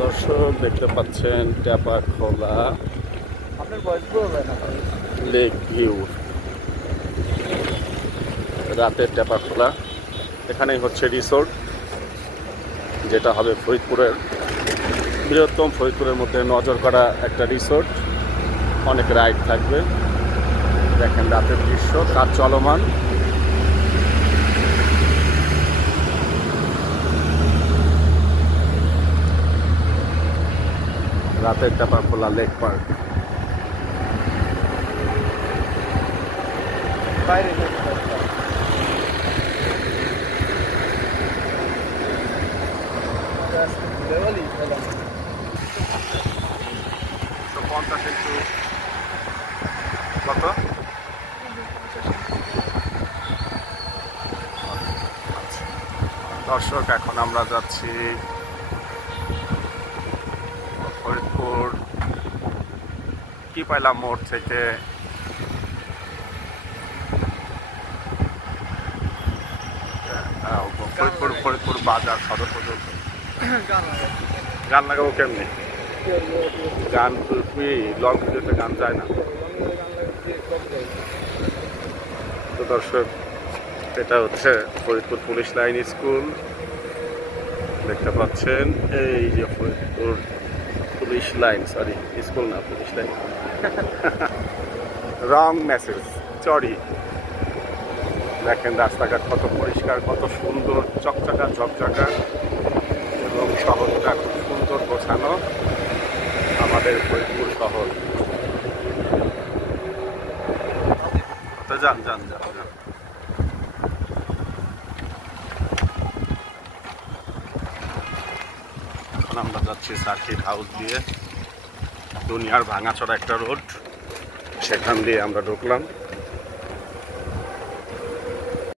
দর্শক দেখতে পাচ্ছেন টেপাখোলা লেক ভিউ, রাতের টেপাখোলা। এখানেই হচ্ছে রিসোর্ট, যেটা হবে ফরিদপুরের বৃহত্তম, ফরিদপুরের মধ্যে নজর করা একটা রিসোর্ট। অনেক রাইড থাকবে। দেখেন রাতের দৃশ্য, কাজ চলমান। রাতের টেপাখোলা লেক পার্ক। কত? দর্শক এখন আমরা যাচ্ছি ফরিদপুর কি পাইলাম মোড় থেকে ফরিদপুর বাজার সদর পর্যন্ত। গান লাগাবো কেমনি? গান তুই লং ভিডিওতে গান যায় না তো। দর্শক এটা হচ্ছে ফরিদপুর পুলিশ লাইন স্কুল, দেখতে পাচ্ছেন। এই যে Faridpur police line, sorry school না, police line. Wrong message, sorry. দেখেন রাস্তাঘাট কত পরিষ্কার, কত সুন্দর, চকচকা ঝকঝকা, এবং শহরটা খুব সুন্দর গোছানো। আমাদের ফরিদপুর শহর। যান যান যান যান। এখন আমরা যাচ্ছি সার্কিট হাউস দিয়ে, দুনিয়ার ভাঙাচড়া একটা রোড, সেখান দিয়ে আমরা ঢুকলাম।